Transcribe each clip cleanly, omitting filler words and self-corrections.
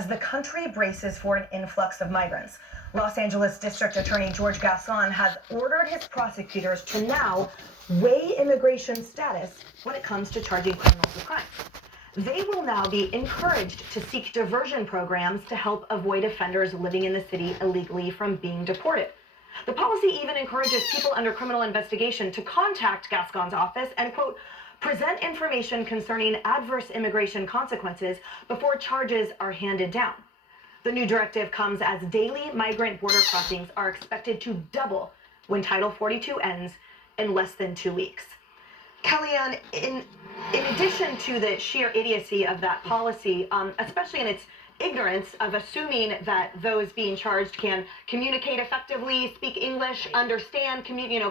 as the country braces for an influx of migrants. Los Angeles District Attorney George Gascon has ordered his prosecutors to now weigh immigration status when it comes to charging criminals with crimes. They will now be encouraged to seek diversion programs to help avoid offenders living in the city illegally from being deported. The policy even encourages people under criminal investigation to contact Gascon's office and, quote, present information concerning adverse immigration consequences before charges are handed down. The new directive comes as daily migrant border crossings are expected to double when Title 42 ends in less than 2 weeks. Kellyanne, in addition to the sheer idiocy of that policy, especially in its ignorance of assuming that those being charged can communicate effectively, speak English, understand,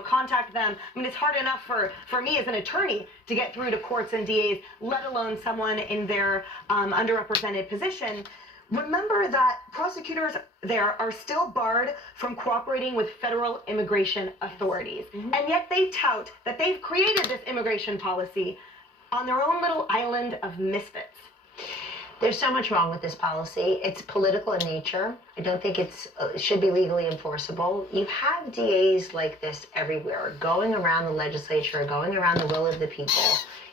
contact them. I mean, it's hard enough for me as an attorney to get through to courts and DAs, let alone someone in their underrepresented position. Remember that prosecutors there are still barred from cooperating with federal immigration authorities. And yet they tout that they've created this immigration policy on their own little island of misfits. There's so much wrong with this policy. It's political in nature. I don't think it should be legally enforceable. You have DAs like this everywhere, going around the legislature, going around the will of the people.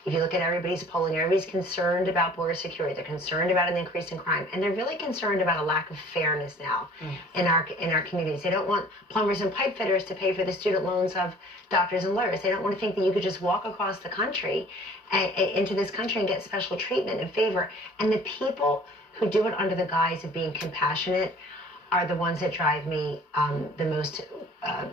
If you look at everybody's polling, everybody's concerned about border security. They're concerned about an increase in crime, and they're really concerned about a lack of fairness now in our communities. They don't want plumbers and pipe fitters to pay for the student loans of doctors and lawyers. They don't want to think that you could just walk across the country into this country and get special treatment and favor. And the people who do it under the guise of being compassionate are the ones that drive me the most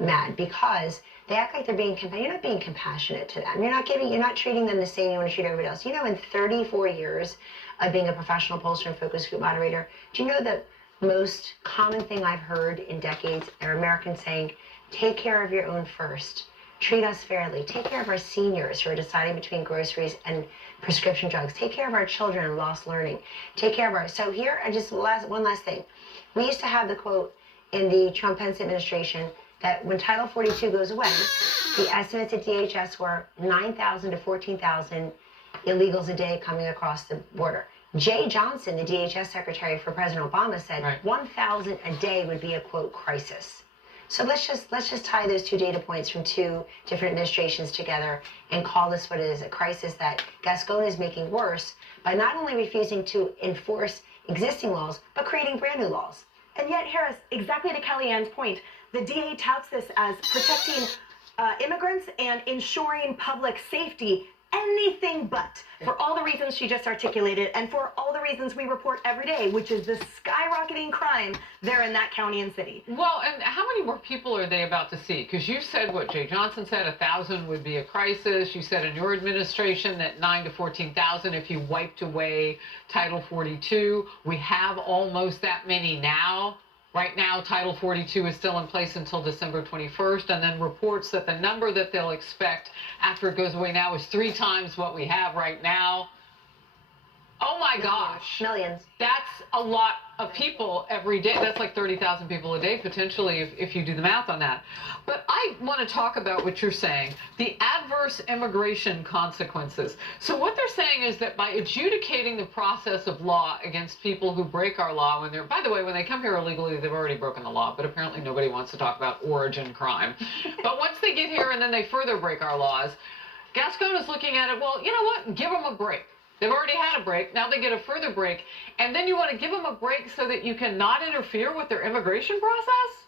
mad, because they act like they're being compassionate. You're not being compassionate to them. You're not treating them the same you want to treat everybody else. You know, in 34 years of being a professional pollster and focus group moderator, do you know the most common thing I've heard in decades are Americans saying, take care of your own first. Treat us fairly. Take care of our seniors who are deciding between groceries and prescription drugs. Take care of our children and lost learning. Take care of our... So here, one last thing. We used to have the quote in the Trump-Pence administration that when Title 42 goes away, the estimates at DHS were 9,000 to 14,000 illegals a day coming across the border. Jay Johnson, the DHS secretary for President Obama, said 1,000 a day would be a, quote, crisis. So let's just tie those two data points from two different administrations together and call this what it is, a crisis that Gascon is making worse by not only refusing to enforce existing laws, but creating brand new laws. And yet, Harris, exactly to Kellyanne's point, the DA touts this as protecting immigrants and ensuring public safety. Anything but, for all the reasons she just articulated and for all the reasons we report every day, which is the skyrocketing crime there in that county and city. Well, and how many more people are they about to see? Because you said what Jay Johnson said, 1,000 would be a crisis. You said in your administration that 9,000 to 14,000 if you wiped away Title 42. We have almost that many now. Right now, Title 42 is still in place until December 21st, and then reports that the number that they'll expect after it goes away now is 3 times what we have right now. Oh my gosh. Millions. That's a lot of people every day. That's like 30,000 people a day, potentially, if you do the math on that. But I want to talk about what you're saying, the adverse immigration consequences. So what they're saying is that by adjudicating the process of law against people who break our law when they're, by the way, when they come here illegally, they've already broken the law, but apparently nobody wants to talk about origin crime. But once they get here and then they further break our laws, Gascon is looking at it, well, you know what, give them a break. They've already had a break. Now they get a further break. And then you want to give them a break so that you can not interfere with their immigration process?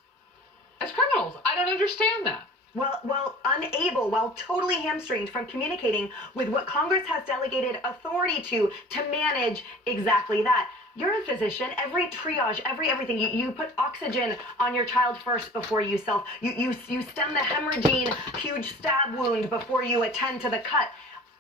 As criminals, I don't understand that. Well, unable, while totally hamstringed from communicating with what Congress has delegated authority to manage exactly that. You're a physician. Every triage, everything, you put oxygen on your child first before you you stem the hemorrhaging huge stab wound before you attend to the cut.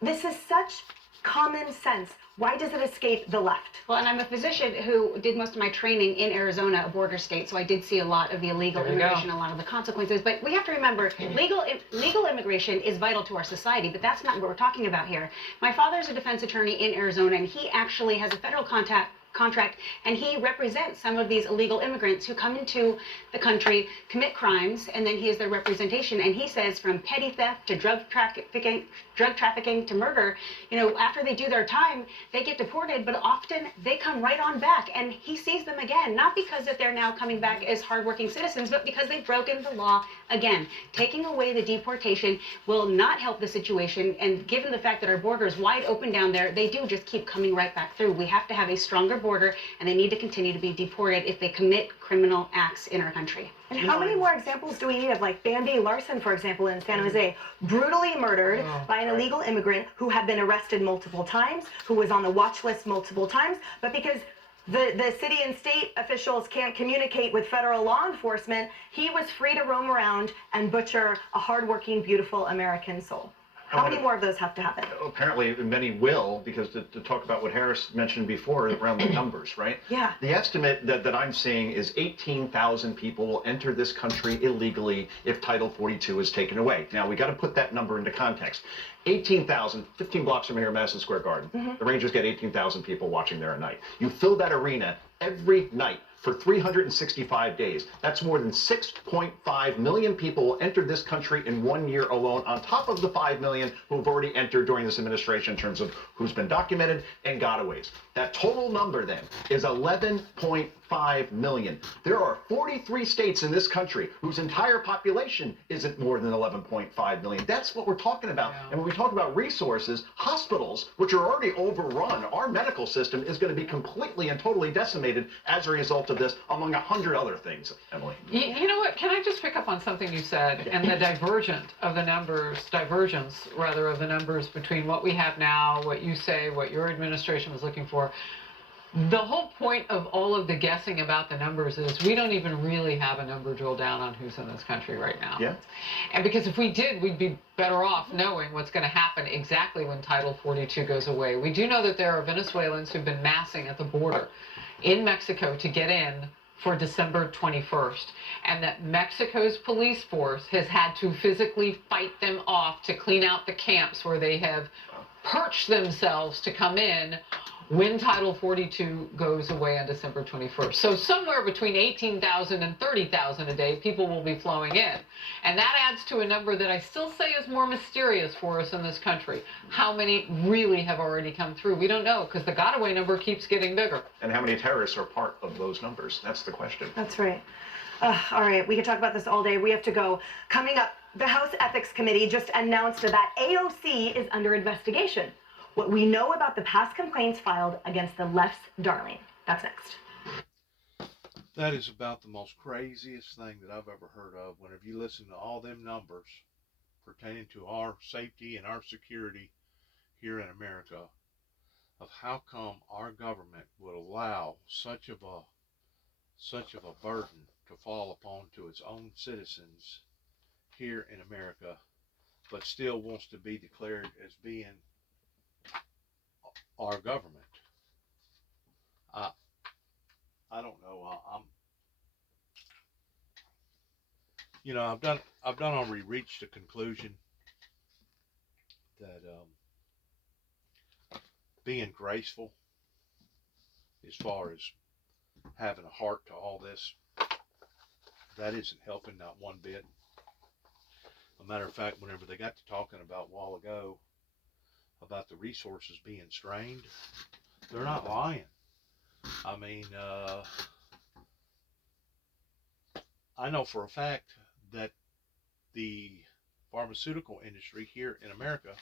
This is such common sense. Why does it escape the left? Well, and I'm a physician who did most of my training in Arizona, a border state, so I did see a lot of the illegal immigration, a lot of the consequences. But we have to remember, legal immigration is vital to our society, but that's not what we're talking about here. My father's a defense attorney in Arizona, and he actually has a federal contract, and he represents some of these illegal immigrants who come into the country, commit crimes, and then he is their representation. And he says from petty theft to drug trafficking to murder, after they do their time, they get deported, but often they come right on back, and he sees them again, not because that they're now coming back as hardworking citizens, but because they've broken the law again. Taking away the deportation will not help the situation, and given the fact that our border is wide open down there, they do just keep coming right back through. We have to have a stronger border, and they need to continue to be deported if they commit criminal acts in our country. And how many more examples do we need of, like Bambi Larson, for example, in San Jose, brutally murdered by an illegal immigrant who had been arrested multiple times, who was on the watch list multiple times, but because the city and state officials can't communicate with federal law enforcement, he was free to roam around and butcher a hardworking, beautiful American soul. How many more of those have to happen? Apparently, many will, because to talk about what Harris mentioned before around the numbers, right? Yeah. The estimate that I'm seeing is 18,000 people will enter this country illegally if Title 42 is taken away. Now, we got to put that number into context. 18,000, 15 blocks from here, Madison Square Garden. The Rangers get 18,000 people watching there a night. You fill that arena every night for 365 days. That's more than 6.5 million people will enter this country in 1 year alone, on top of the 5 million who have already entered during this administration in terms of who's been documented and gotaways. That total number then is 11.5 million. There are 43 states in this country whose entire population isn't more than 11.5 million. That's what we're talking about. Yeah. And when we talk about resources, hospitals, which are already overrun, our medical system is going to be completely and totally decimated as a result of this, among 100 other things, Emily. You know what? Can I just pick up on something you said and the divergence of the numbers between what we have now, what you say, what your administration was looking for. The whole point of all of the guessing about the numbers is we don't even really have a number drill down on who's in this country right now. Yeah. And because if we did, we'd be better off knowing what's going to happen exactly when Title 42 goes away. We do know that there are Venezuelans who've been massing at the border in Mexico to get in for December 21st, and that Mexico's police force has had to physically fight them off to clean out the camps where they have perched themselves to come in when Title 42 goes away on December 21st. So somewhere between 18,000 and 30,000 a day, people will be flowing in. And that adds to a number that I still say is more mysterious for us in this country. How many really have already come through? We don't know, because the got-away number keeps getting bigger. And how many terrorists are part of those numbers? That's the question. That's right. All right, we could talk about this all day. We have to go. Coming up, the House Ethics Committee just announced that AOC is under investigation. What we know about the past complaints filed against the left's darling. That's next. That is about the most craziest thing that I've ever heard of. Whenever you listen to all them numbers pertaining to our safety and our security here in America, of how come our government would allow such of a burden to fall upon to its own citizens here in America, but still wants to be declared as being our government. I don't know. I've done already reached a conclusion that being graceful, as far as having a heart to all this, that isn't helping not one bit. A matter of fact, whenever they got to talking about a while ago about the resources being strained, they're not lying. I mean, I know for a fact that the pharmaceutical industry here in America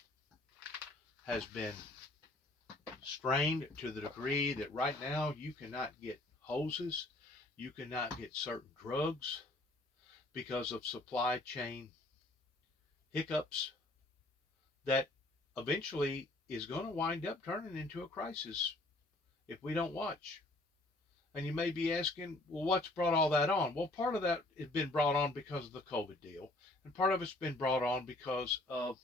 has been strained to the degree that right now you cannot get hoses, you cannot get certain drugs because of supply chain hiccups that eventually is going to wind up turning into a crisis if we don't watch. And you may be asking, well, what's brought all that on? Well, part of that has been brought on because of the COVID deal, and part of it's been brought on because of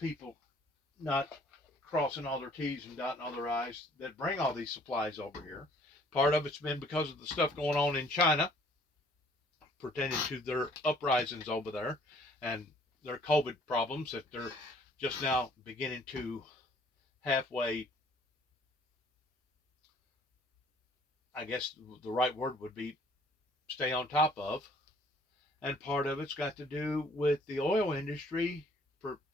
people not crossing all their T's and dotting all their I's that bring all these supplies over here. Part of it's been because of the stuff going on in China pertaining to their uprisings over there and their COVID problems that they're just now beginning to halfway I guess the right word would be stay on top of. And part of it's got to do with the oil industry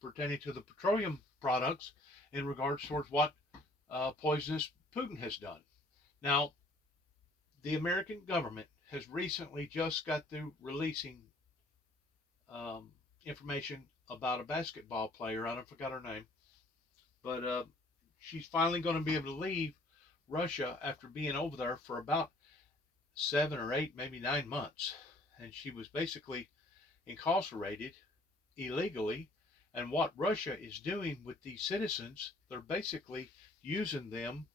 pertaining to the petroleum products in regards towards what poisonous Putin has done. Now, the American government has recently just got through releasing um, information about a basketball player. I don't forgot her name, but she's finally going to be able to leave Russia after being over there for about 7 or 8, maybe 9 months, and she was basically incarcerated illegally. And what Russia is doing with these citizens, they're basically using them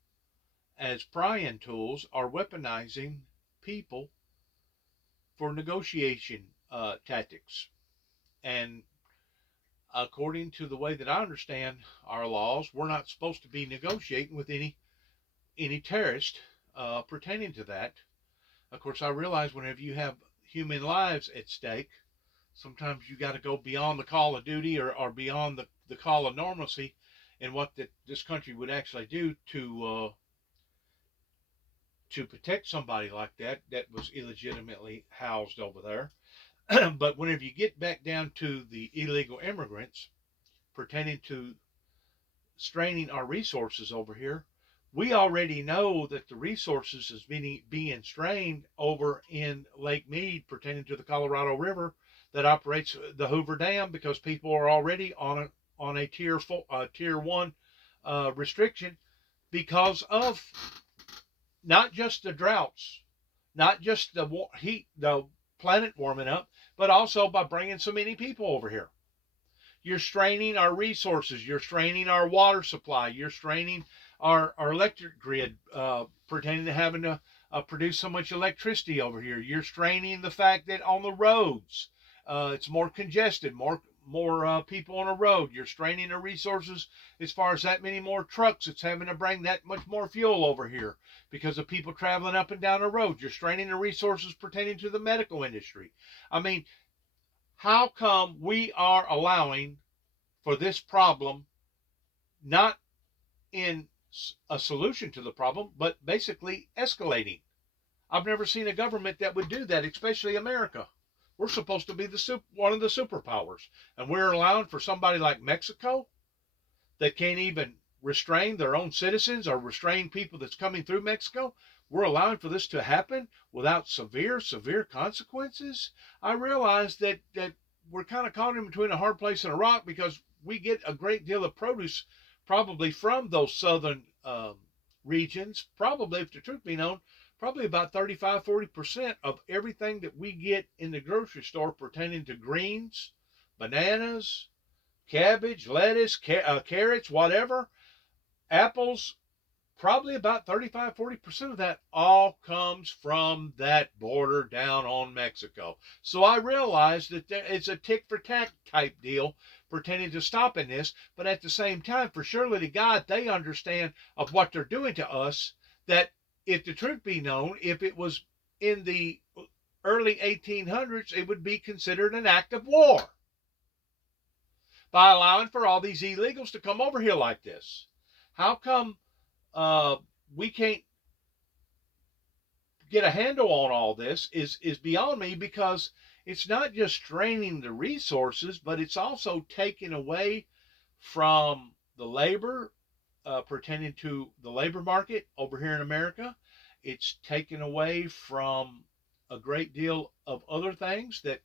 as prying tools or weaponizing people for negotiation tactics. And according to the way that I understand our laws, we're not supposed to be negotiating with any terrorist pertaining to that. Of course, I realize whenever you have human lives at stake, sometimes you got to go beyond the call of duty or beyond the call of normalcy and what this country would actually do to protect somebody like that was illegitimately housed over there. But whenever you get back down to the illegal immigrants pertaining to straining our resources over here, we already know that the resources is being strained over in Lake Mead pertaining to the Colorado River that operates the Hoover Dam, because people are already on a tier 1 restriction because of not just the droughts, not just the heat, the planet warming up, but also by bringing so many people over here. You're straining our resources. You're straining our water supply. You're straining our electric grid pertaining to having to produce so much electricity over here. You're straining the fact that on the roads, it's more congested, more people on a road. You're straining the resources as far as that many more trucks. It's having to bring that much more fuel over here because of people traveling up and down the road. You're straining the resources pertaining to the medical industry. I mean, how come we are allowing for this problem, not in a solution to the problem, but basically escalating? I've never seen a government that would do that, especially America. We're supposed to be one of the superpowers, and we're allowing for somebody like Mexico that can't even restrain their own citizens or restrain people that's coming through Mexico. We're allowing for this to happen without severe consequences. I realize that we're kind of caught in between a hard place and a rock, because we get a great deal of produce probably from those southern regions. Probably, if the truth be known, probably about 35-40% of everything that we get in the grocery store pertaining to greens, bananas, cabbage, lettuce, carrots, whatever, apples, probably about 35-40% of that all comes from that border down on Mexico. So I realize that it's a tick for tack type deal pertaining to stopping this, but at the same time, for surely to God, they understand of what they're doing to us, that if the truth be known, if it was in the early 1800s, it would be considered an act of war by allowing for all these illegals to come over here like this. How come we can't get a handle on all this is beyond me, because it's not just straining the resources, but it's also taking away from the labor pertaining to the labor market over here in America. It's taken away from a great deal of other things that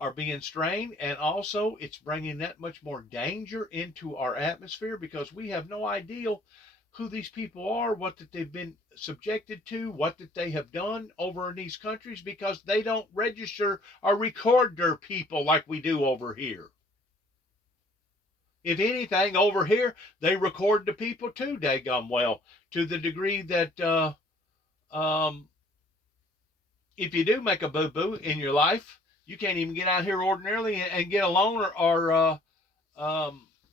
are being strained, and also it's bringing that much more danger into our atmosphere, because we have no idea who these people are, what that they've been subjected to, what that they have done over in these countries, because they don't register or record their people like we do over here. If anything, over here, they record the people too, daggum well, to the degree that if you do make a boo-boo in your life, you can't even get out here ordinarily and get a loan or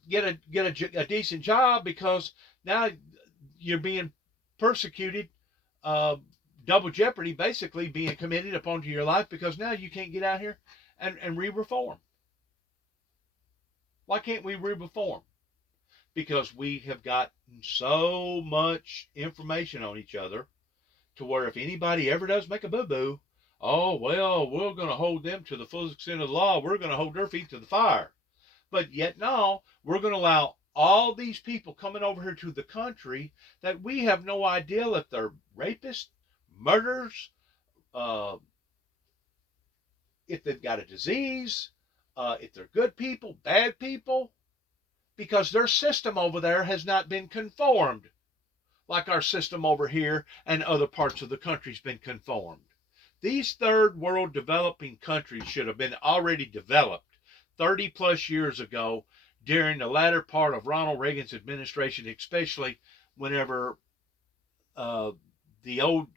get a decent job, because now you're being persecuted, double jeopardy basically being committed upon to your life, because now you can't get out here and re-reform. Why can't we re-reform? Because we have gotten so much information on each other to where if anybody ever does make a boo-boo, oh, well, we're going to hold them to the full extent of the law. We're going to hold their feet to the fire. But yet no, we're going to allow all these people coming over here to the country that we have no idea if they're rapists, murderers, if they've got a disease, if they're good people, bad people, because their system over there has not been conformed like our system over here and other parts of the country's been conformed. These third world developing countries should have been already developed 30 plus years ago during the latter part of Ronald Reagan's administration, especially whenever the old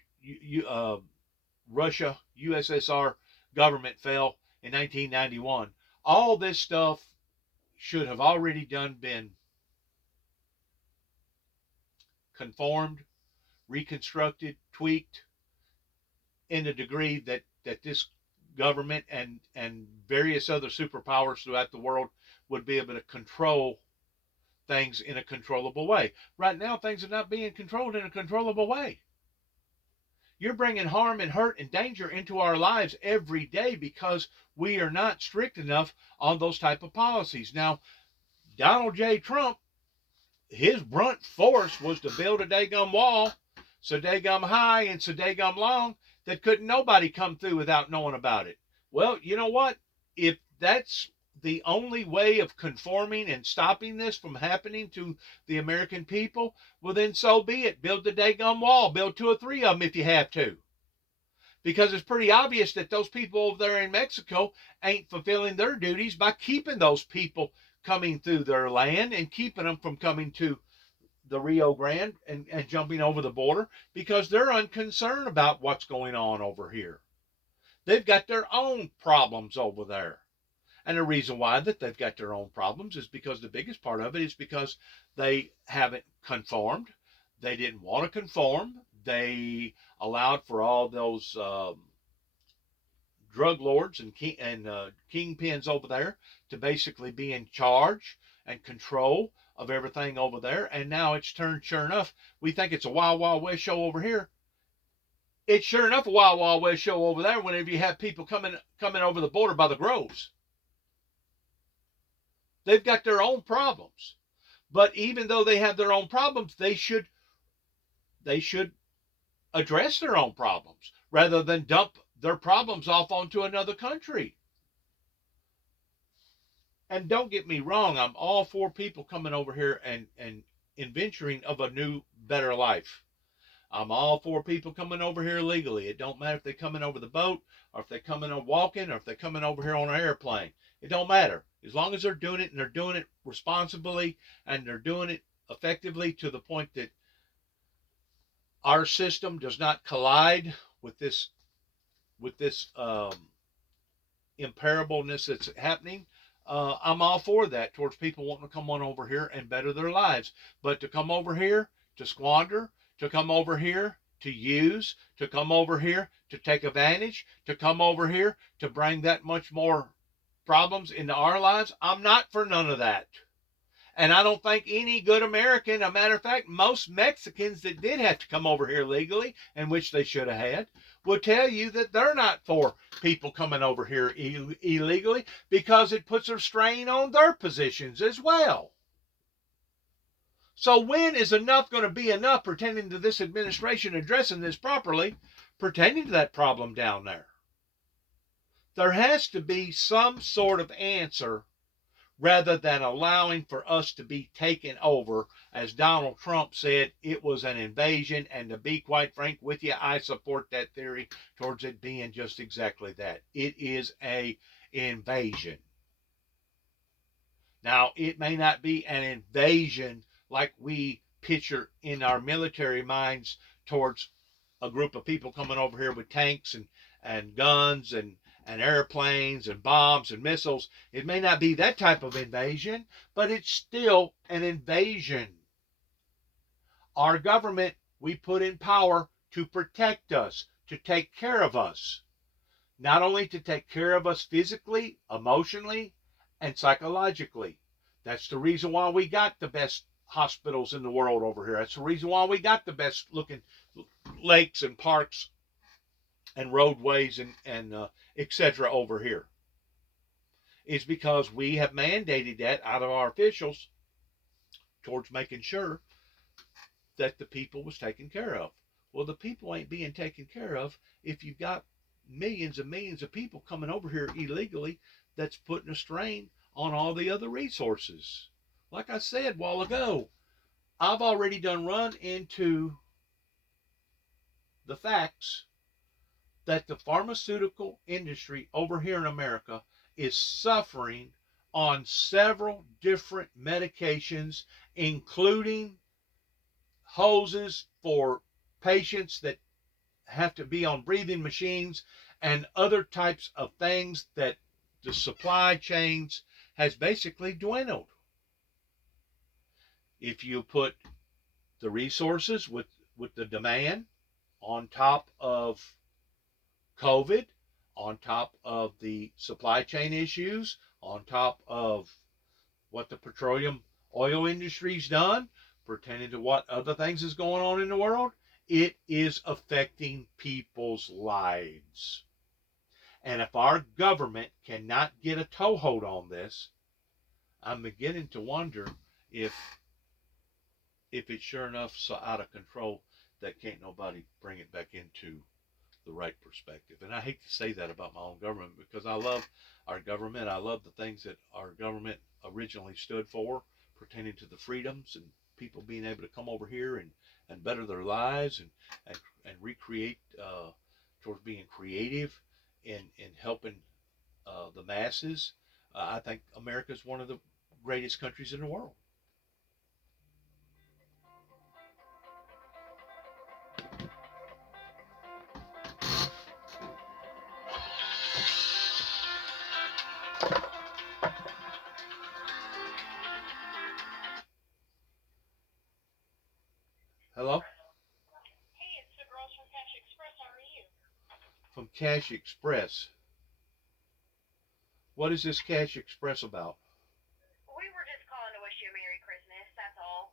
Russia, USSR government fell in 1991. All this stuff should have already been conformed, reconstructed, tweaked in the degree that this government and various other superpowers throughout the world would be able to control things in a controllable way. Right now, things are not being controlled in a controllable way. You're bringing harm and hurt and danger into our lives every day because we are not strict enough on those type of policies. Now, Donald J. Trump, his brunt force was to build a daggum wall so daggum high and so daggum long that couldn't nobody come through without knowing about it. Well, you know what? If that's the only way of conforming and stopping this from happening to the American people, well then so be it. Build the daggum wall. Build 2 or 3 of them if you have to. Because it's pretty obvious that those people over there in Mexico ain't fulfilling their duties by keeping those people coming through their land and keeping them from coming to the Rio Grande and jumping over the border because they're unconcerned about what's going on over here. They've got their own problems over there. And the reason why that they've got their own problems is because the biggest part of it is because they haven't conformed. They didn't want to conform. They allowed for all those drug lords and kingpins over there to basically be in charge and control of everything over there. And now it's turned, sure enough, we think it's a Wild Wild West show over here. It's sure enough a Wild Wild West show over there whenever you have people coming over the border by the groves. They've got their own problems. But even though they have their own problems, they should address their own problems rather than dump their problems off onto another country. And don't get me wrong, I'm all for people coming over here and adventuring of a new, better life. I'm all for people coming over here legally. It don't matter if they're coming over the boat or if they're coming on walking or if they're coming over here on an airplane. It don't matter. As long as they're doing it and they're doing it responsibly and they're doing it effectively to the point that our system does not collide with this imperableness that's happening, I'm all for that towards people wanting to come on over here and better their lives. But to come over here to squander, to come over here to use, to come over here to take advantage, to come over here to bring that much more problems into our lives, I'm not for none of that. And I don't think any good American, a matter of fact, most Mexicans that did have to come over here legally, and which they should have had, will tell you that they're not for people coming over here illegally because it puts a strain on their positions as well. So when is enough going to be enough pertaining to this administration addressing this properly, pertaining to that problem down there? There has to be some sort of answer rather than allowing for us to be taken over. As Donald Trump said, it was an invasion, and to be quite frank with you, I support that theory towards it being just exactly that. It is an invasion. Now, it may not be an invasion like we picture in our military minds towards a group of people coming over here with tanks and guns and airplanes and bombs and missiles. It may not be that type of invasion, but it's still an invasion. Our government, we put in power to protect us, to take care of us. Not only to take care of us physically, emotionally, and psychologically. That's the reason why we got the best hospitals in the world over here. That's the reason why we got the best lakes and parks and roadways and etc. over here. It's because we have mandated that out of our officials towards making sure that the people was taken care of. Well, the people ain't being taken care of if you've got millions and millions of people coming over here illegally. That's putting a strain on all the other resources. Like I said a while ago, I've already done run into the facts that the pharmaceutical industry over here in America is suffering on several different medications, including hoses for patients that have to be on breathing machines and other types of things that the supply chains has basically dwindled. If you put the resources with the demand on top of COVID, on top of the supply chain issues, on top of what the petroleum oil industry's done, pertaining to what other things is going on in the world, it is affecting people's lives. And if our government cannot get a toehold on this, I'm beginning to wonder if it's sure enough so out of control that can't nobody bring it back into the right perspective. And I hate to say that about my own government, because I love our government. I love the things that our government originally stood for, pertaining to the freedoms and people being able to come over here and better their lives and recreate towards being creative in helping the masses. I think America is one of the greatest countries in the world. Hello? Hey, it's the girls from Cash Express. How are you? From Cash Express. What is this Cash Express about? We were just calling to wish you a Merry Christmas, that's all.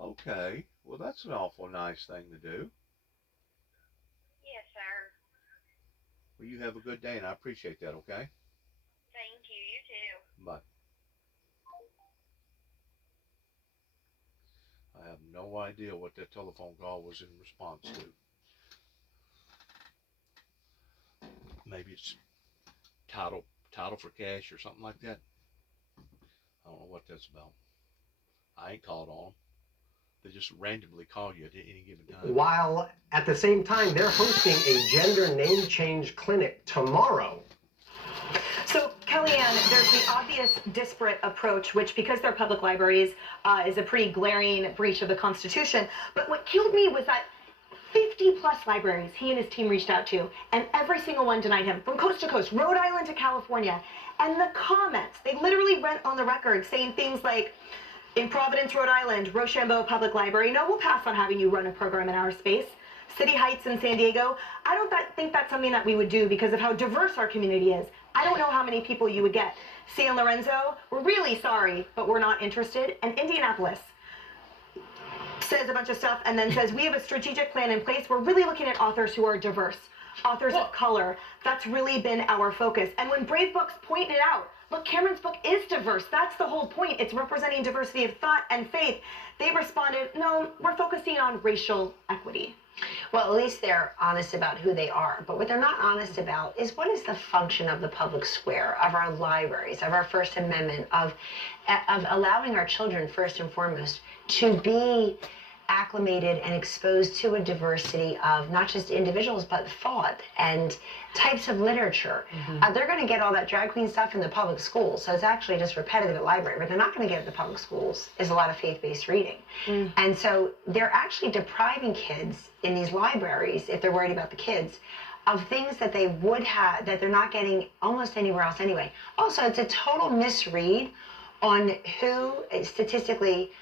Okay. Well, that's an awful nice thing to do. Yes, sir. Well, you have a good day, and I appreciate that, okay? Thank you. You too. Bye. I have no idea what that telephone call was in response to. Maybe it's title for cash or something like that. I don't know what that's about. I ain't called on them. They just randomly call you at any given time. While at the same time, they're hosting a gender name change clinic tomorrow. So, Kellyanne, there's the obvious disparate approach, which, because they're public libraries, is a pretty glaring breach of the Constitution. But what killed me was that 50-plus libraries he and his team reached out to, and every single one denied him, from coast to coast, Rhode Island to California. And the comments, they literally went on the record saying things like, in Providence, Rhode Island, Rochambeau Public Library, no, we'll pass on having you run a program in our space. City Heights in San Diego, I don't think that's something that we would do because of how diverse our community is. I don't know how many people you would get. San Lorenzo, we're really sorry, but we're not interested. And Indianapolis says a bunch of stuff and then says, we have a strategic plan in place. We're really looking at authors who are diverse, authors of color. That's really been our focus. And when Brave Books pointed out, look, Cameron's book is diverse. That's the whole point. It's representing diversity of thought and faith. They responded, no, we're focusing on racial equity. Well, at least they're honest about who they are. But what they're not honest about is what is the function of the public square, of our libraries, of our First Amendment, of allowing our children, first and foremost, to be acclimated and exposed to a diversity of not just individuals, but thought and types of literature. They're going to get all that drag queen stuff in the public schools, so it's actually just repetitive at library. But they're not going to get at the public schools is a lot of faith-based reading. And so they're actually depriving kids in these libraries, if they're worried about the kids, of things that they would have, that they're not getting almost anywhere else anyway. Also, it's a total misread on who statistically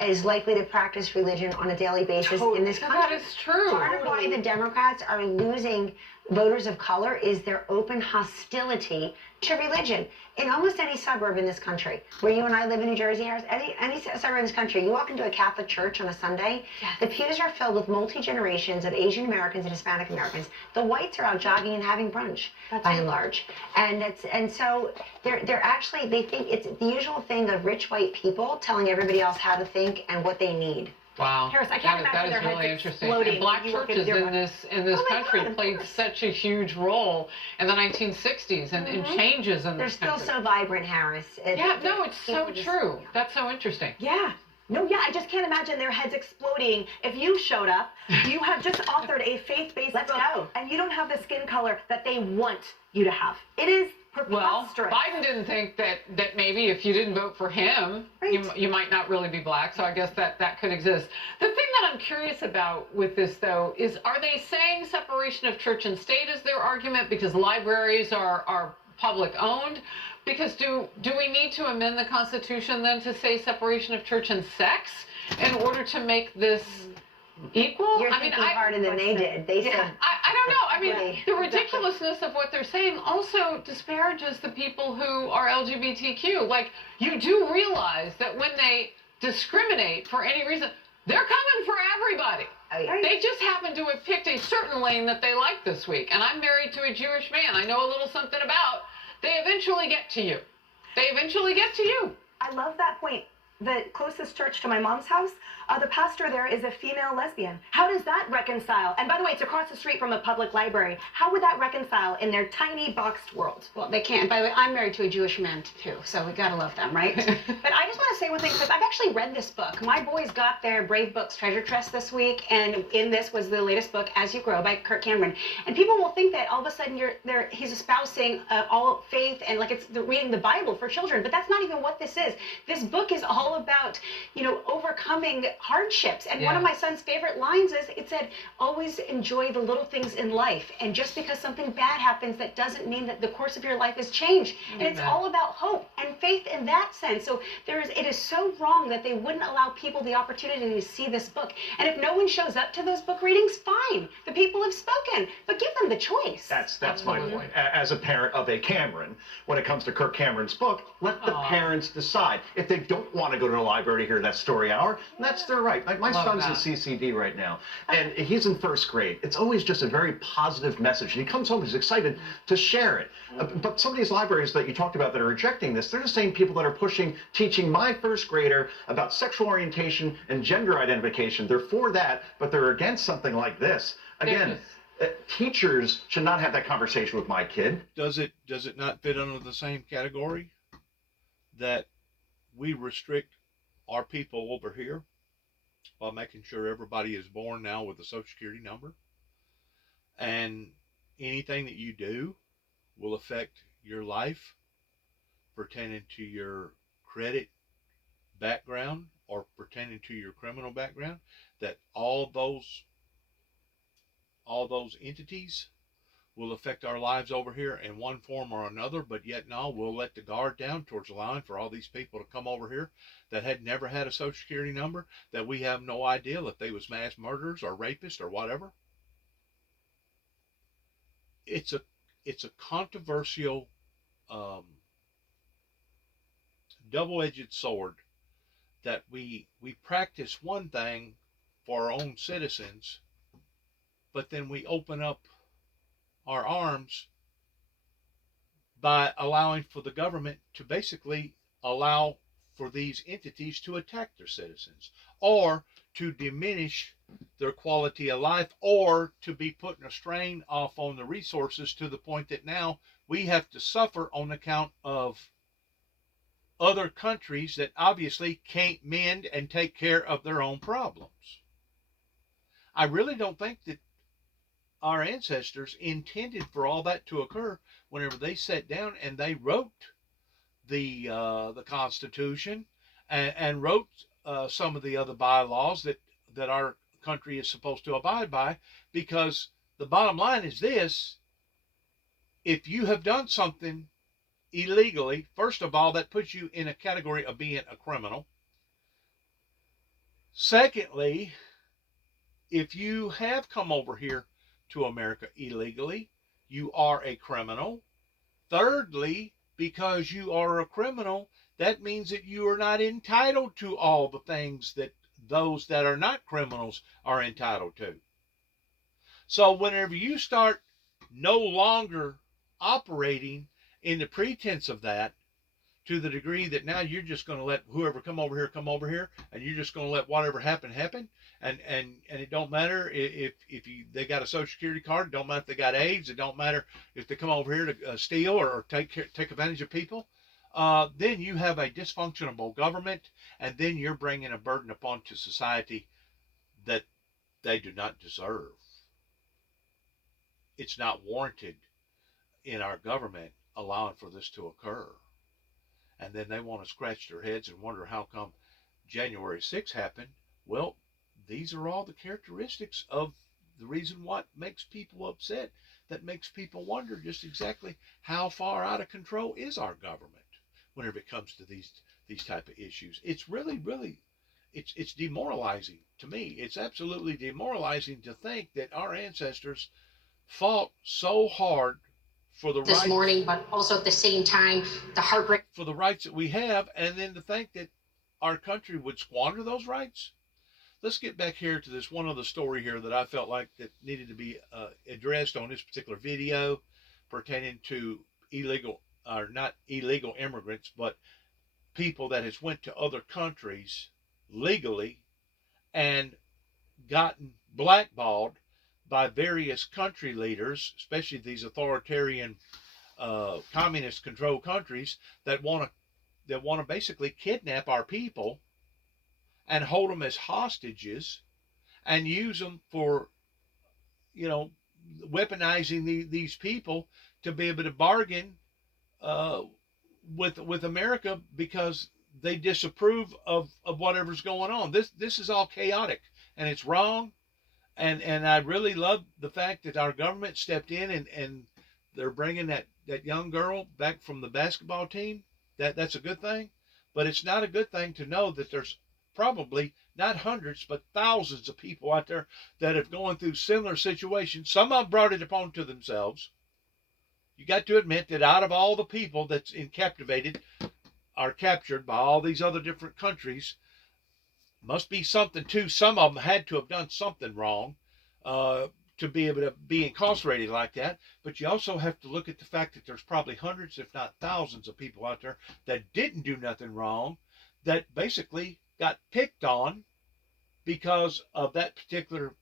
is likely to practice religion on a daily basis in this country. That is true. Part of why the Democrats are losing voters of color is their open hostility to religion. In almost any suburb in this country, where you and I live in New Jersey, Harris, any suburb in this country, you walk into a Catholic church on a Sunday, the pews are filled with multi-generations of Asian Americans and Hispanic Americans. The whites are out jogging and having brunch, by and large. And so they're actually, they think it's the usual thing of rich white people telling everybody else how to think and what they need. Wow. Harris, I can't that imagine their is really heads interesting. exploding And black when you walk churches into in their- this Oh my country God, of played course. such a huge role in the 1960s and changes in They're this still country. so vibrant, Harris. Yeah, no, it's so people just- true. That's so interesting. Yeah. No, yeah, I just can't imagine their heads exploding if you showed up. You have just authored a faith-based Let's book, go. and you don't have the skin color that they want you to have. It is Well, preposterous. Biden didn't think that maybe if you didn't vote for him, you might not really be black. So I guess that could exist. The thing that I'm curious about with this, though, is are they saying separation of church and state is their argument because libraries are public owned? Because do we need to amend the Constitution then to say separation of church and sex in order to make this equal? You're thinking harder than they did. They said, I don't know. I mean, Right. the ridiculousness of what they're saying also disparages the people who are LGBTQ. Like, you do realize that when they discriminate for any reason, they're coming for everybody. oh, yeah. They just happen to have picked a certain lane that they like this week. And I'm married to a Jewish man. I know a little something about. They eventually get to you. They eventually get to you. I love that point. The closest church to my mom's house, the pastor there is a female lesbian. How does that reconcile? And by the way, it's across the street from a public library. How would that reconcile in their tiny boxed world? Well, they can't. By the way, I'm married to a Jewish man too, so we gotta love them, right? But I just want to say one thing, because I've actually read this book. My boys got their Brave Books treasure chest this week, and in this was the latest book, As You Grow, by Kirk Cameron. And people will think that all of a sudden he's espousing all faith and like it's reading the Bible for children, but that's not even what this is. This book is all about, overcoming hardships. And one of my son's favorite lines is, it said, always enjoy the little things in life. And just because something bad happens, that doesn't mean that the course of your life is changed. And it's all about hope and faith in that sense. So it is so wrong that they wouldn't allow people the opportunity to see this book. And if no one shows up to those book readings, fine. The people have spoken, but give them the choice. That's my point. As a parent of a Cameron, when it comes to Kirk Cameron's book, let the parents decide. If they don't want to go to the library to hear that story hour, that's their right. My son's in CCD right now, and he's in first grade. It's always just a very positive message, and he comes home, he's excited to share it. But some of these libraries that you talked about that are rejecting this, they're the same people that are teaching my first grader about sexual orientation and gender identification. They're for that, but they're against something like this. Again, teachers should not have that conversation with my kid. Does it not fit under the same category that we restrict our people over here while making sure everybody is born now with a social security number, and anything that you do will affect your life pertaining to your credit background or pertaining to your criminal background, that all those entities will affect our lives over here in one form or another, but yet no, we'll let the guard down towards allowing for all these people to come over here that had never had a social security number, that we have no idea if they was mass murderers or rapists or whatever. It's a controversial double-edged sword that we practice one thing for our own citizens, but then we open up our arms by allowing for the government to basically allow for these entities to attack their citizens, or to diminish their quality of life, or to be putting a strain off on the resources to the point that now we have to suffer on account of other countries that obviously can't mend and take care of their own problems. I really don't think that our ancestors intended for all that to occur whenever they sat down and they wrote the Constitution and wrote some of the other bylaws that our country is supposed to abide by, because the bottom line is this: if you have done something illegally, first of all, that puts you in a category of being a criminal. Secondly, if you have come over here to America illegally, you are a criminal. Thirdly, because you are a criminal, that means that you are not entitled to all the things that those that are not criminals are entitled to. So whenever you start no longer operating in the pretense of that, to the degree that now you're just going to let whoever come over here, and you're just going to let whatever happen, and it don't matter if they got a social security card, it don't matter if they got AIDS, it don't matter if they come over here to steal or take advantage of people, then you have a dysfunctional government, and then you're bringing a burden upon to society that they do not deserve. It's not warranted in our government allowing for this to occur. And then they want to scratch their heads and wonder how come January 6th happened. Well, these are all the characteristics of the reason what makes people upset, that makes people wonder just exactly how far out of control is our government whenever it comes to these type of issues. It's really, it's demoralizing to me. It's absolutely demoralizing to think that our ancestors fought so hard for the this rights, morning, but also at the same time, the heartbreak for the rights that we have, and then to think that our country would squander those rights. Let's get back here to this one other story here that I felt like that needed to be addressed on this particular video pertaining to not illegal immigrants, but people that has went to other countries legally and gotten blackballed by various country leaders, especially these authoritarian communist controlled countries that want to basically kidnap our people and hold them as hostages and use them for, weaponizing these people to be able to bargain with America because they disapprove of whatever's going on. This is all chaotic and it's wrong. And I really love the fact that our government stepped in and they're bringing that young girl back from the basketball team. That's a good thing. But it's not a good thing to know that there's probably not hundreds, but thousands of people out there that have gone through similar situations. Some of them brought it upon to themselves. You got to admit that out of all the people that's are captured by all these other different countries, must be something too. Some of them had to have done something wrong to be able to be incarcerated like that. But you also have to look at the fact that there's probably hundreds, if not thousands, of people out there that didn't do nothing wrong, that basically got picked on because of that particular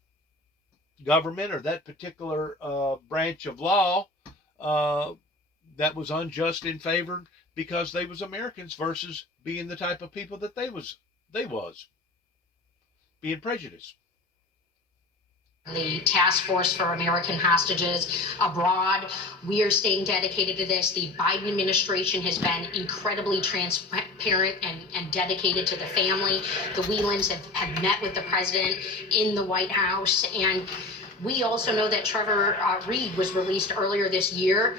government or that particular branch of law that was unjust in favor because they was Americans versus being the type of people that they was being prejudiced. the Task Force for American Hostages Abroad. We are staying dedicated to this. The Biden administration has been incredibly transparent and dedicated to the family. The Whelans have met with the president in the White House. And we also know that Trevor Reed was released earlier this year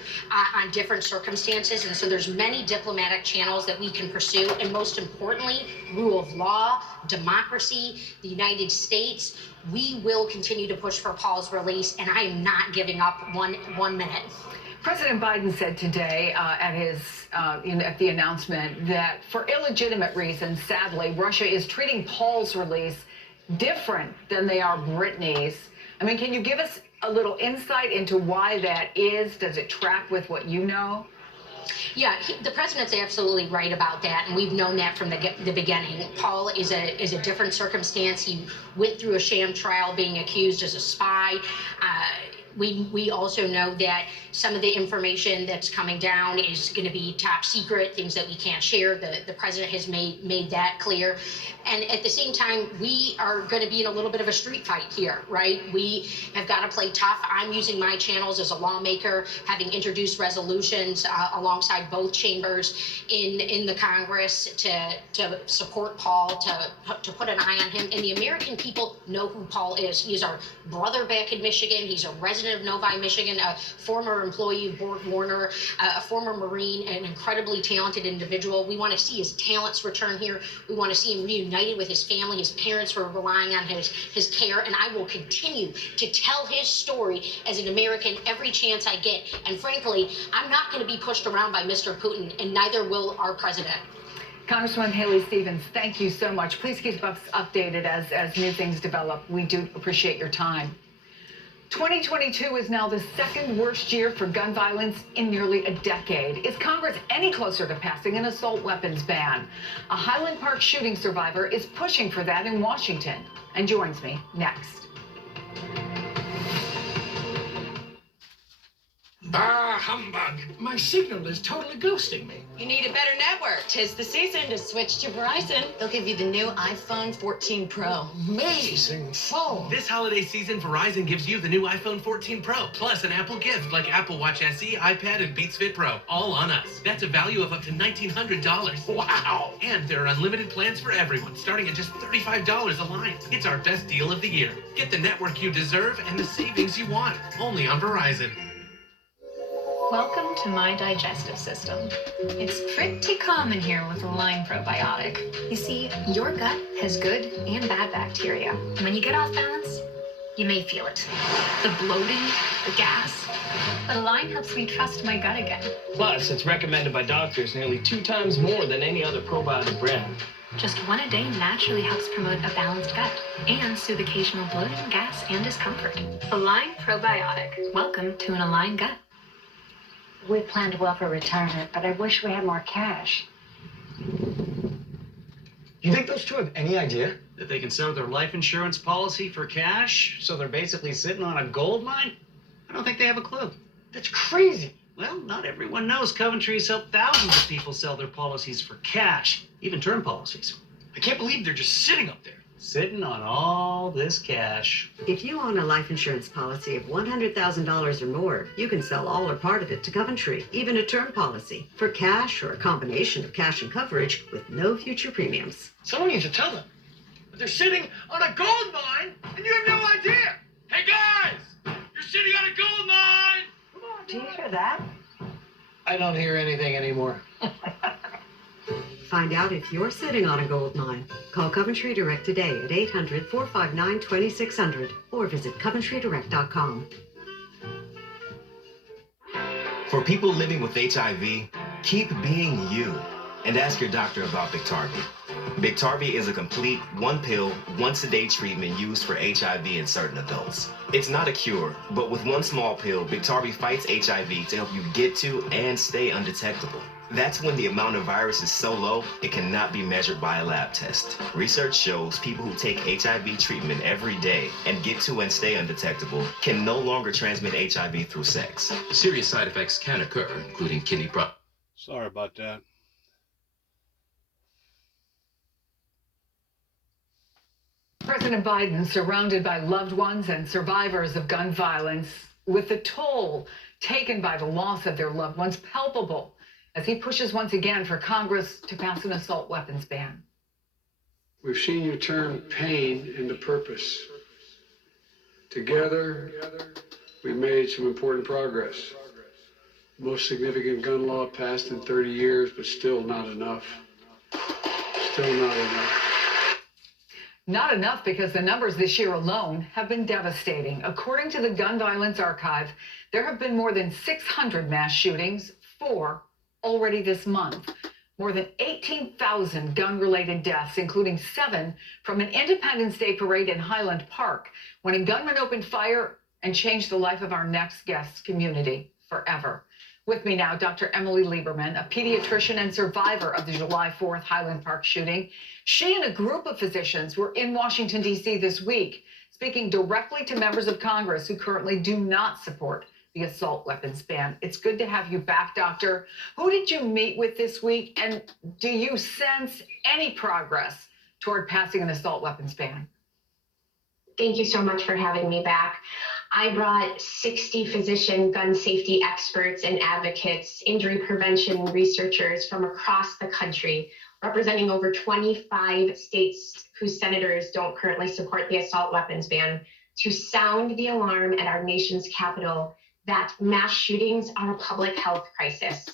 on different circumstances. And so there's many diplomatic channels that we can pursue. And most importantly, rule of law, democracy, the United States. We will continue to push for Paul's release, and I am not giving up one minute. President Biden said today at the announcement that for illegitimate reasons, sadly, Russia is treating Paul's release different than they are Brittany's. I mean, can you give us a little insight into why that is? Does it track with what you know? Yeah, the president's absolutely right about that, and we've known that from the beginning. Paul is a different circumstance. He went through a sham trial being accused as a spy. We also know that some of the information that's coming down is going to be top secret, things that we can't share. The president has made that clear. And at the same time, we are going to be in a little bit of a street fight here, right? We have got to play tough. I'm using my channels as a lawmaker, having introduced resolutions alongside both chambers in the Congress to support Paul, to put an eye on him. And the American people know who Paul is. He's our brother back in Michigan. He's a resident president of Novi, Michigan, a former employee of Borg Warner, a former Marine, an incredibly talented individual. We want to see his talents return here. We want to see him reunited with his family. His parents were relying on his care, and I will continue to tell his story as an American every chance I get. And frankly, I'm not going to be pushed around by Mr. Putin, and neither will our president. Congresswoman Haley Stevens, thank you so much. Please keep us updated as new things develop. We do appreciate your time. 2022 is now the second worst year for gun violence in nearly a decade. Is Congress any closer to passing an assault weapons ban? A Highland Park shooting survivor is pushing for that in Washington and joins me next. Ah, humbug. My signal is totally ghosting me. You need a better network. 'Tis the season to switch to Verizon. They'll give you the new iPhone 14 Pro. Amazing phone. This holiday season, Verizon gives you the new iPhone 14 Pro, plus an Apple gift like Apple Watch SE, iPad, and Beats Fit Pro, all on us. That's a value of up to $1,900. Wow. And there are unlimited plans for everyone, starting at just $35 a line. It's our best deal of the year. Get the network you deserve and the savings you want, only on Verizon. Welcome to my digestive system. It's pretty common here with Align Probiotic. You see, your gut has good and bad bacteria. When you get off balance, you may feel it. The bloating, the gas. But Align helps me trust my gut again. Plus, it's recommended by doctors nearly 2 times more than any other probiotic brand. Just one a day naturally helps promote a balanced gut and soothe occasional bloating, gas, and discomfort. Align Probiotic. Welcome to an Align gut. We planned well for retirement, but I wish we had more cash. You think those two have any idea that they can sell their life insurance policy for cash, so they're basically sitting on a gold mine? I don't think they have a clue. That's crazy. Well, not everyone knows Coventry has helped thousands of people sell their policies for cash, even term policies. I can't believe they're just sitting up there. Sitting on all this cash. If you own a life insurance policy of $100,000 or more, you can sell all or part of it to Coventry, even a term policy, for cash or a combination of cash and coverage with no future premiums. Someone needs to tell them. But they're sitting on a gold mine and you have no idea. Hey guys, you're sitting on a gold mine. Come on. Do you hear that? I don't hear anything anymore. Find out if you're sitting on a gold mine. Call Coventry Direct today at 800-459-2600 or visit coventrydirect.com. For people living with HIV, keep being you and ask your doctor about Biktarvy. Biktarvy is a complete one-pill, once-a-day treatment used for HIV in certain adults. It's not a cure, but with one small pill, Biktarvy fights HIV to help you get to and stay undetectable. That's when the amount of virus is so low, it cannot be measured by a lab test. Research shows people who take HIV treatment every day and get to and stay undetectable can no longer transmit HIV through sex. Serious side effects can occur, including kidney problems. Sorry about that. President Biden, surrounded by loved ones and survivors of gun violence, with the toll taken by the loss of their loved ones palpable, as he pushes once again for Congress to pass an assault weapons ban. We've seen you turn pain into purpose. Together, we've made some important progress. Most significant gun law passed in 30 years, but still not enough. Still not enough. Not enough because the numbers this year alone have been devastating. According to the Gun Violence Archive, there have been more than 600 mass shootings, 4 already this month. More than 18,000 gun-related deaths, including 7 from an Independence Day parade in Highland Park, when a gunman opened fire and changed the life of our next guest's community forever. With me now, Dr. Emily Lieberman, a pediatrician and survivor of the July 4th Highland Park shooting. She and a group of physicians were in Washington, D.C. this week, speaking directly to members of Congress who currently do not support the assault weapons ban. It's good to have you back, Doctor. Who did you meet with this week, and do you sense any progress toward passing an assault weapons ban? Thank you so much for having me back. I brought 60 physician gun safety experts and advocates, injury prevention researchers from across the country, representing over 25 states whose senators don't currently support the assault weapons ban. to sound the alarm at our nation's capital that mass shootings are a public health crisis.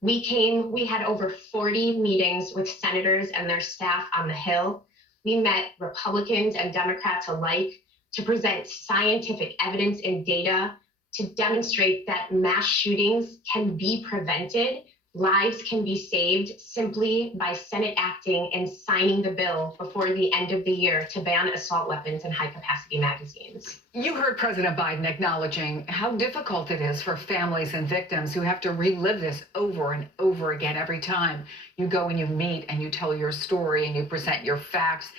We had over 40 meetings with senators and their staff on the Hill. We met Republicans and Democrats alike to present scientific evidence and data to demonstrate that mass shootings can be prevented. Lives can be saved simply by Senate acting and signing the bill before the end of the year to ban assault weapons and high-capacity magazines. You heard President Biden acknowledging how difficult it is for families and victims who have to relive this over and over again every time you go and you meet and you tell your story and you present your facts.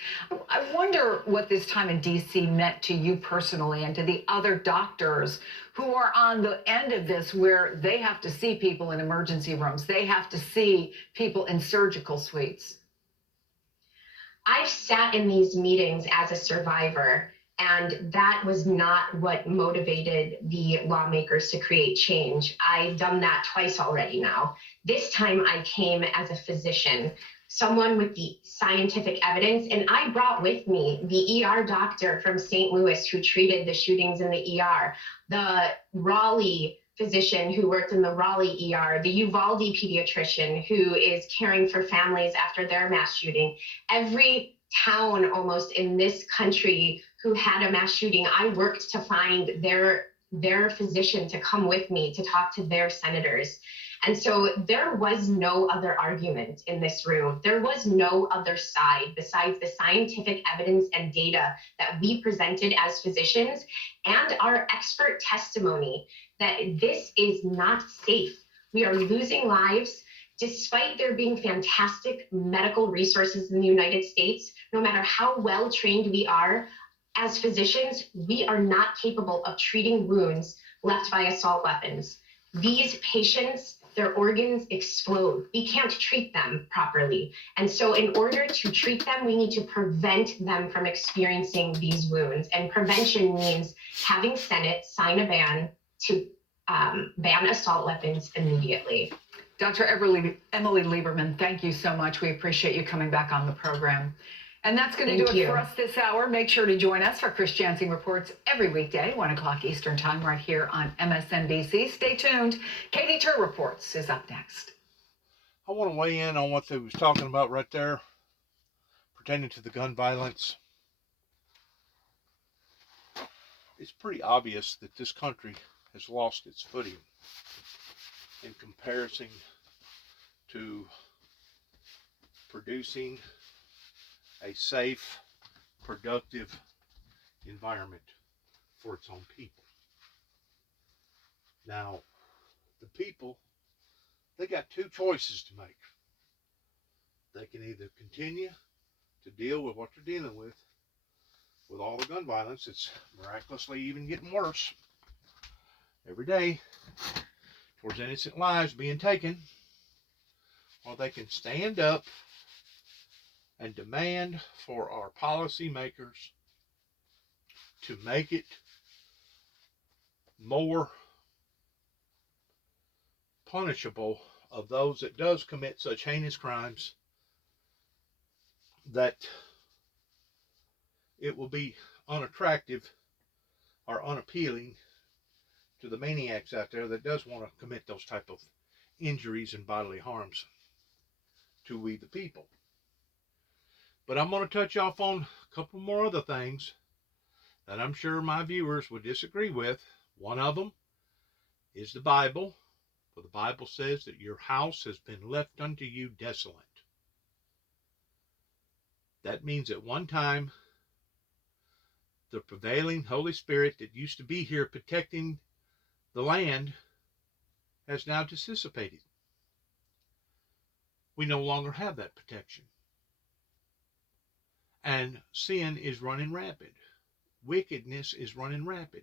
I wonder what this time in D.C. meant to you personally and to the other doctors who are on the end of this, where they have to see people in emergency rooms. They have to see people in surgical suites. I've sat in these meetings as a survivor, and that was not what motivated the lawmakers to create change. I've done that twice already now. This time I came as a physician, someone with the scientific evidence, and I brought with me the ER doctor from St. Louis who treated the shootings in the ER, the Raleigh physician who worked in the Raleigh ER, the Uvalde pediatrician who is caring for families after their mass shooting. Every town almost in this country who had a mass shooting, I worked to find their physician to come with me to talk to their senators. And so there was no other argument in this room. There was no other side besides the scientific evidence and data that we presented as physicians and our expert testimony that this is not safe. We are losing lives. Despite there being fantastic medical resources in the United States, no matter how well trained we are, as physicians, we are not capable of treating wounds left by assault weapons. These patients, their organs explode. We can't treat them properly. And so in order to treat them, we need to prevent them from experiencing these wounds. And prevention means having Senate sign a ban to ban assault weapons immediately. Dr. Emily Lieberman, thank you so much. We appreciate you coming back on the program. And that's going to do it for us this hour. Make sure to join us for Chris Jansen Reports every weekday, 1 o'clock Eastern Time, right here on MSNBC. Stay tuned. Katie Tur Reports is up next. I want to weigh in on what they was talking about right there, pertaining to the gun violence. It's pretty obvious that this country has lost its footing in comparison to producing a safe, productive environment for its own people. Now, the people, they got two choices to make. They can either continue to deal with what they're dealing with all the gun violence. It's miraculously even getting worse every day towards innocent lives being taken, or they can stand up and demand for our policymakers to make it more punishable of those that does commit such heinous crimes, that it will be unattractive or unappealing to the maniacs out there that does want to commit those type of injuries and bodily harms to we the people. But I'm going to touch off on a couple more other things that I'm sure my viewers would disagree with. One of them is the Bible. For the Bible says that your house has been left unto you desolate. That means at one time, the prevailing Holy Spirit that used to be here protecting the land has now dissipated. We no longer have that protection. And sin is running rapid. Wickedness is running rapid.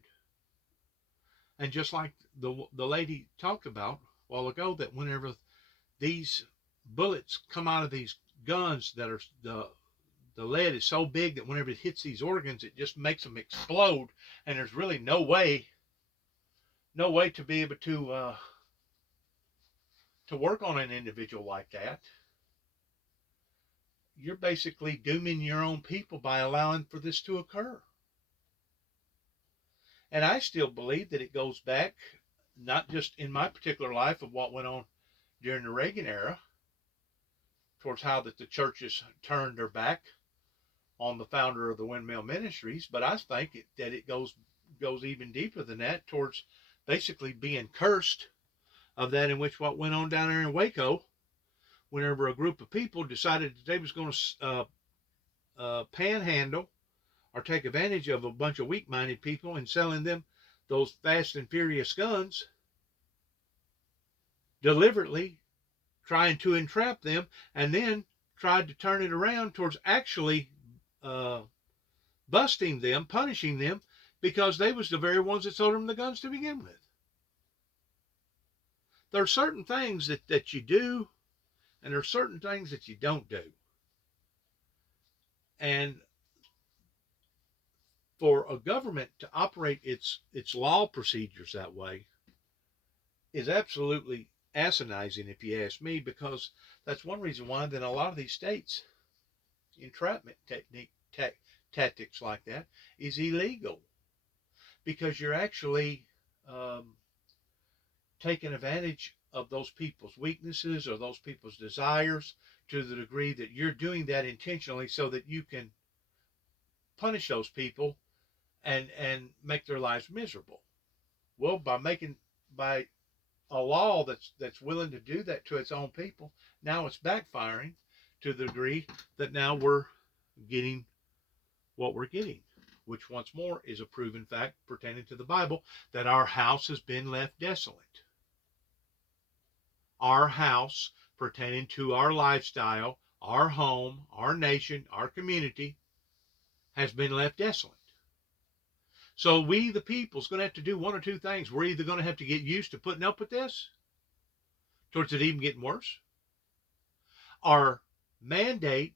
And just like the lady talked about a while ago, that whenever these bullets come out of these guns that are the lead is so big that whenever it hits these organs, it just makes them explode, and there's really no way to be able to work on an individual like that. You're basically dooming your own people by allowing for this to occur. And I still believe that it goes back, not just in my particular life of what went on during the Reagan era, towards how that the churches turned their back on the founder of the Windmill Ministries, but I think that it goes even deeper than that, towards basically being cursed of that, in which what went on down there in Waco, whenever a group of people decided that they was going to panhandle or take advantage of a bunch of weak-minded people and selling them those fast and furious guns, deliberately trying to entrap them, and then tried to turn it around towards actually busting them, punishing them, because they was the very ones that sold them the guns to begin with. There are certain things that you do, and there are certain things that you don't do. And for a government to operate its law procedures that way is absolutely asinizing, if you ask me, because that's one reason why then a lot of these states, entrapment tactics like that is illegal, because you're actually taking advantage of those people's weaknesses or those people's desires to the degree that you're doing that intentionally so that you can punish those people and make their lives miserable. Well, by a law that's willing to do that to its own people, now it's backfiring to the degree that now we're getting what we're getting, which once more is a proven fact pertaining to the Bible, that our house has been left desolate. Our house, pertaining to our lifestyle, our home, our nation, our community, has been left desolate. So we, the people, is going to have to do one or two things. We're either going to have to get used to putting up with this, towards it even getting worse, or mandate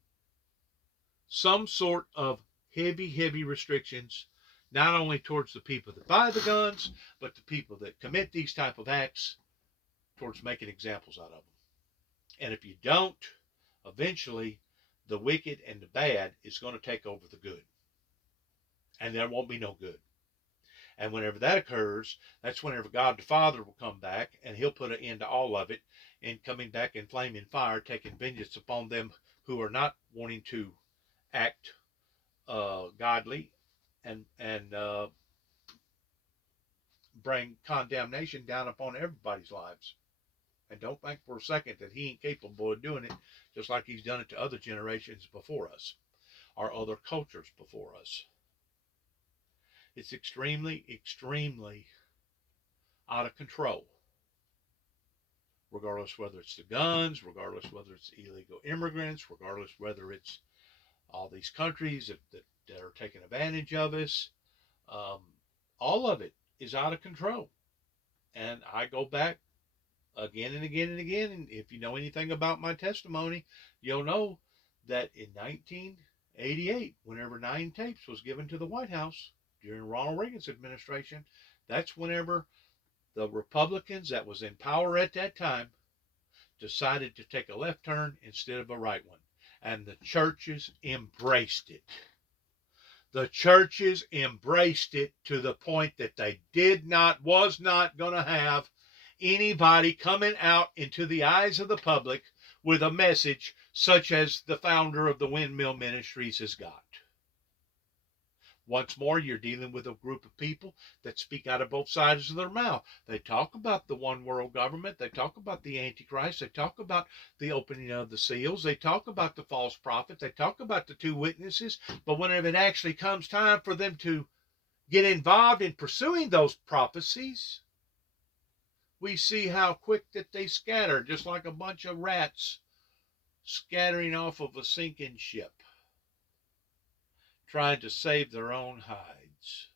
some sort of heavy restrictions, not only towards the people that buy the guns, but the people that commit these type of acts, towards making examples out of them. And if you don't, eventually the wicked and the bad is going to take over the good. And there won't be no good. And whenever that occurs, that's whenever God the Father will come back, and he'll put an end to all of it, and coming back in flaming fire, taking vengeance upon them who are not wanting to act godly and bring condemnation down upon everybody's lives. And don't think for a second that he ain't capable of doing it, just like he's done it to other generations before us, or other cultures before us. It's extremely out of control, regardless whether it's the guns, regardless whether it's illegal immigrants, regardless whether it's all these countries that are taking advantage of us. All of it is out of control. And I go back again and again and again, and if you know anything about my testimony, you'll know that in 1988, whenever 9 tapes was given to the White House during Ronald Reagan's administration, that's whenever the Republicans that was in power at that time decided to take a left turn instead of a right one. And the churches embraced it. The churches embraced it to the point that they was not going to have anybody coming out into the eyes of the public with a message such as the founder of the Windmill Ministries has got. Once more, you're dealing with a group of people that speak out of both sides of their mouth. They talk about the one world government. They talk about the Antichrist. They talk about the opening of the seals. They talk about the false prophet. They talk about the 2 witnesses. But whenever it actually comes time for them to get involved in pursuing those prophecies, we see how quick that they scatter, just like a bunch of rats scattering off of a sinking ship, trying to save their own hides.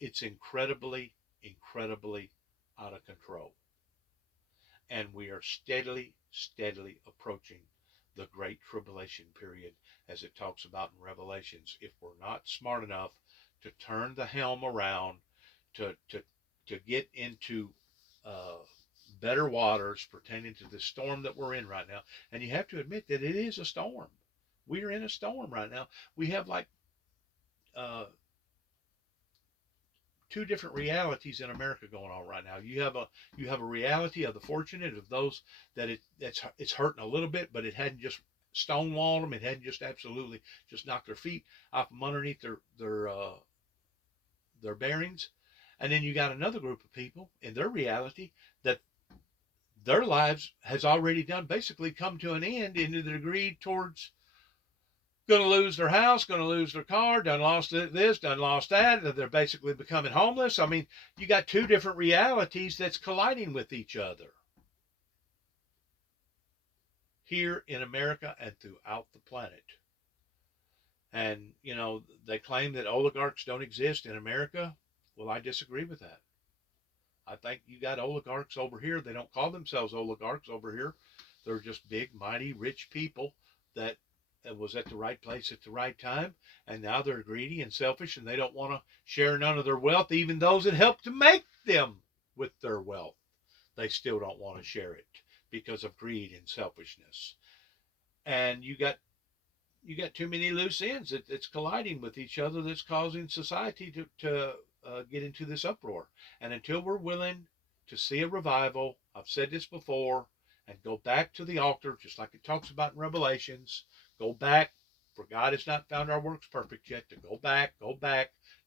It's incredibly out of control. And we are steadily approaching the Great Tribulation period, as it talks about in Revelations, if we're not smart enough to turn the helm around, to get into better waters pertaining to the storm that we're in right now. And you have to admit that it is a storm. We are in a storm right now. We have like two different realities in America going on right now. You have a reality of the fortunate, of those that it's hurting a little bit, but it hadn't just stonewalled them. It hadn't just absolutely just knocked their feet off from underneath their bearings. And then you got another group of people in their reality that their lives has already done basically come to an end in the degree towards going to lose their house, going to lose their car, done lost this, done lost that, that they're basically becoming homeless. I mean, you got two different realities that's colliding with each other here in America and throughout the planet. And, you know, they claim that oligarchs don't exist in America. Well, I disagree with that. I think you got oligarchs over here. They don't call themselves oligarchs over here. They're just big, mighty, rich people that was at the right place at the right time. And now they're greedy and selfish, and they don't want to share none of their wealth, even those that helped to make them with their wealth. They still don't want to share it because of greed and selfishness. And you got too many loose ends that's colliding with each other, that's causing society to get into this uproar. And until we're willing to see a revival, I've said this before, and go back to the altar, just like it talks about in Revelations, go back, for God has not found our works perfect yet, to go back,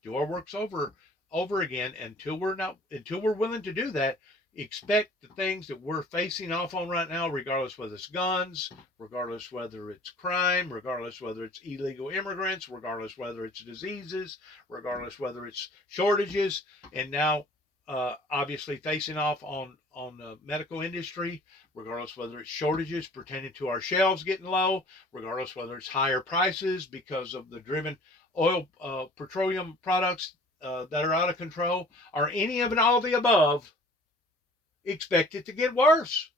do our works over again. Until we're willing to do that, expect the things that we're facing off on right now, regardless whether it's guns, regardless whether it's crime, regardless whether it's illegal immigrants, regardless whether it's diseases, regardless whether it's shortages, and now obviously facing off on the medical industry, regardless whether it's shortages pertaining to our shelves getting low, regardless whether it's higher prices because of the driven oil, petroleum products that are out of control, or any of it, all the above. Expect it to get worse.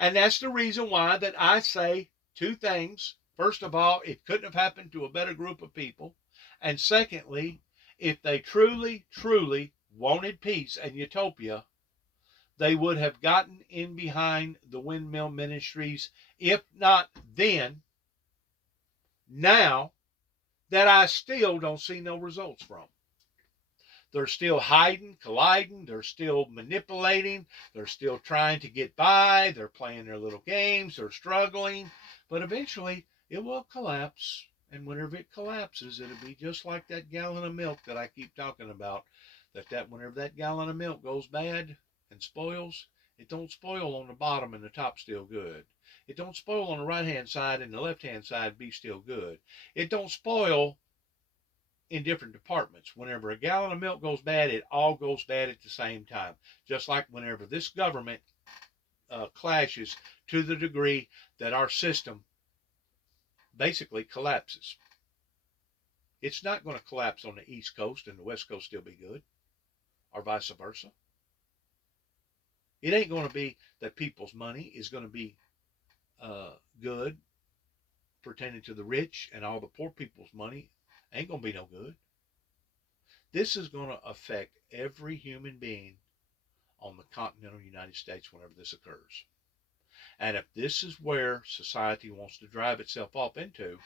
And that's the reason why that I say two things. First of all, it couldn't have happened to a better group of people. And secondly, if they truly, truly wanted peace and utopia, they would have gotten in behind the windmill ministries, if not then, now, that I still don't see no results from. They're still hiding, colliding. They're still manipulating. They're still trying to get by. They're playing their little games. They're struggling. But eventually, it will collapse. And whenever it collapses, it'll be just like that gallon of milk that I keep talking about. That whenever that gallon of milk goes bad and spoils, it don't spoil on the bottom and the top still good. It don't spoil on the right-hand side and the left-hand side be still good. It don't spoil in different departments. Whenever a gallon of milk goes bad, it all goes bad at the same time. Just like whenever this government clashes to the degree that our system basically collapses. It's not going to collapse on the East Coast and the West Coast still be good, or vice versa. It ain't going to be that people's money is going to be good pertaining to the rich, and all the poor people's money ain't going to be no good. This is going to affect every human being on the continental United States whenever this occurs. And if this is where society wants to drive itself off into,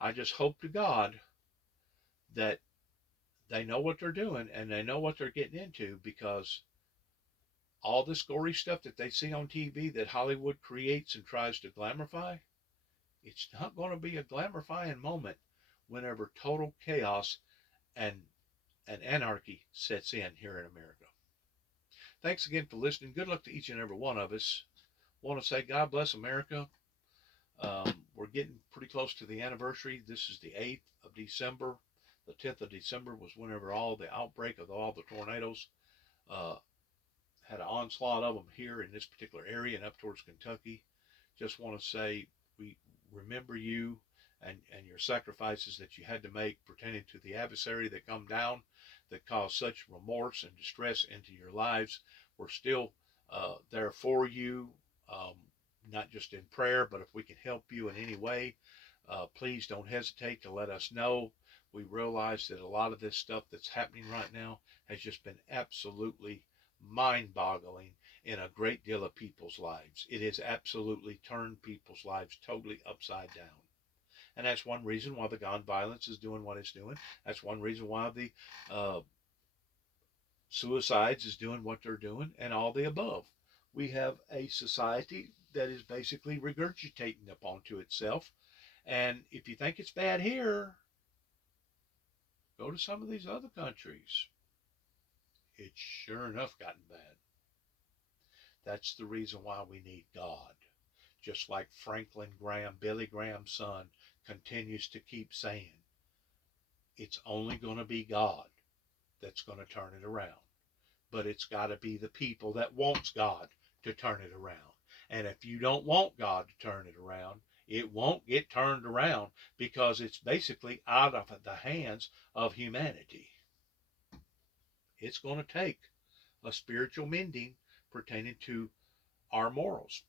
I just hope to God that they know what they're doing and they know what they're getting into, because all this gory stuff that they see on TV that Hollywood creates and tries to glamorify, it's not going to be a glamourifying moment whenever total chaos and anarchy sets in here in America. Thanks again for listening. Good luck to each and every one of us. Want to say God bless America. We're getting pretty close to the anniversary. This is the 8th of December. The 10th of December was whenever all the outbreak of all the tornadoes had an onslaught of them here in this particular area and up towards Kentucky. Just want to say we remember you and your sacrifices that you had to make pertaining to the adversary that come down, that caused such remorse and distress into your lives. We're still there for you, not just in prayer, but if we can help you in any way, please don't hesitate to let us know. We realize that a lot of this stuff that's happening right now has just been absolutely mind-boggling in a great deal of people's lives. It has absolutely turned people's lives totally upside down. And that's one reason why the gun violence is doing what it's doing. That's one reason why the suicides is doing what they're doing, and all the above. We have a society that is basically regurgitating upon to itself. And if you think it's bad here, go to some of these other countries. It's sure enough gotten bad. That's the reason why we need God. Just like Franklin Graham, Billy Graham's son, continues to keep saying, it's only going to be God that's going to turn it around. But it's got to be the people that wants God to turn it around. And if you don't want God to turn it around, it won't get turned around, because it's basically out of the hands of humanity. It's going to take a spiritual mending pertaining to our morals.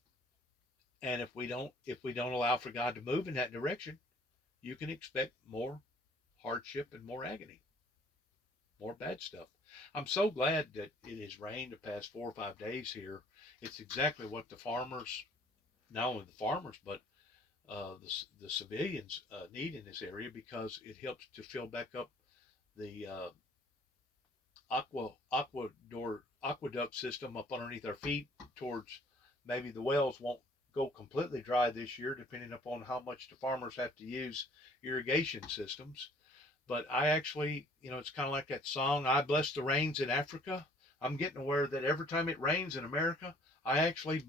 And if we don't allow for God to move in that direction, you can expect more hardship and more agony, more bad stuff. I'm so glad that it has rained the past 4 or 5 days here. It's exactly what the farmers, not only the farmers, but the civilians need in this area, because it helps to fill back up the aqueduct system up underneath our feet towards, maybe the wells won't go completely dry this year, depending upon how much the farmers have to use irrigation systems. But I actually, it's kind of like that song, I Bless the Rains in Africa. I'm getting aware that every time it rains in America, I actually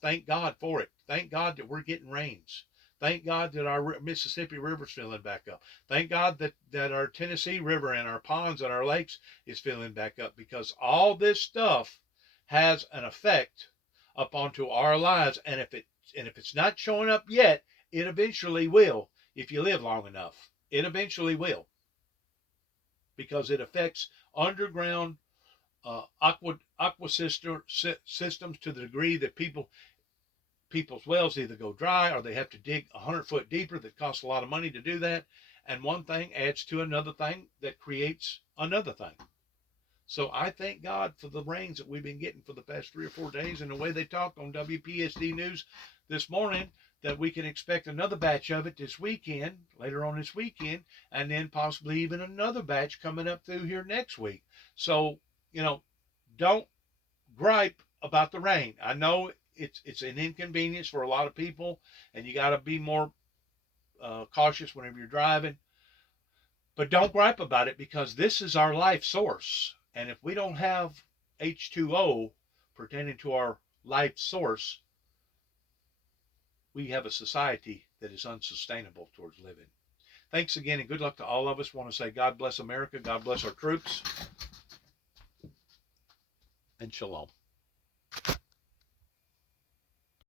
thank God for it. Thank God that we're getting rains. Thank God that our Mississippi River's filling back up. Thank God that our Tennessee River and our ponds and our lakes is filling back up, because all this stuff has an effect up onto our lives. And if it's not showing up yet, it eventually will. If you live long enough, it eventually will, because it affects underground aqua systems to the degree that people's wells either go dry or they have to dig 100 foot deeper. That costs a lot of money to do that. And one thing adds to another thing that creates another thing. So I thank God for the rains that we've been getting for the past 3 or 4 days, and the way they talked on WPSD News this morning, that we can expect another batch of it this weekend, later on this weekend, and then possibly even another batch coming up through here next week. So, don't gripe about the rain. I know it's an inconvenience for a lot of people, and you got to be more cautious whenever you're driving. But don't gripe about it, because this is our life source. And if we don't have H2O pertaining to our life source, we have a society that is unsustainable towards living. Thanks again, and good luck to all of us. I want to say God bless America, God bless our troops, and shalom.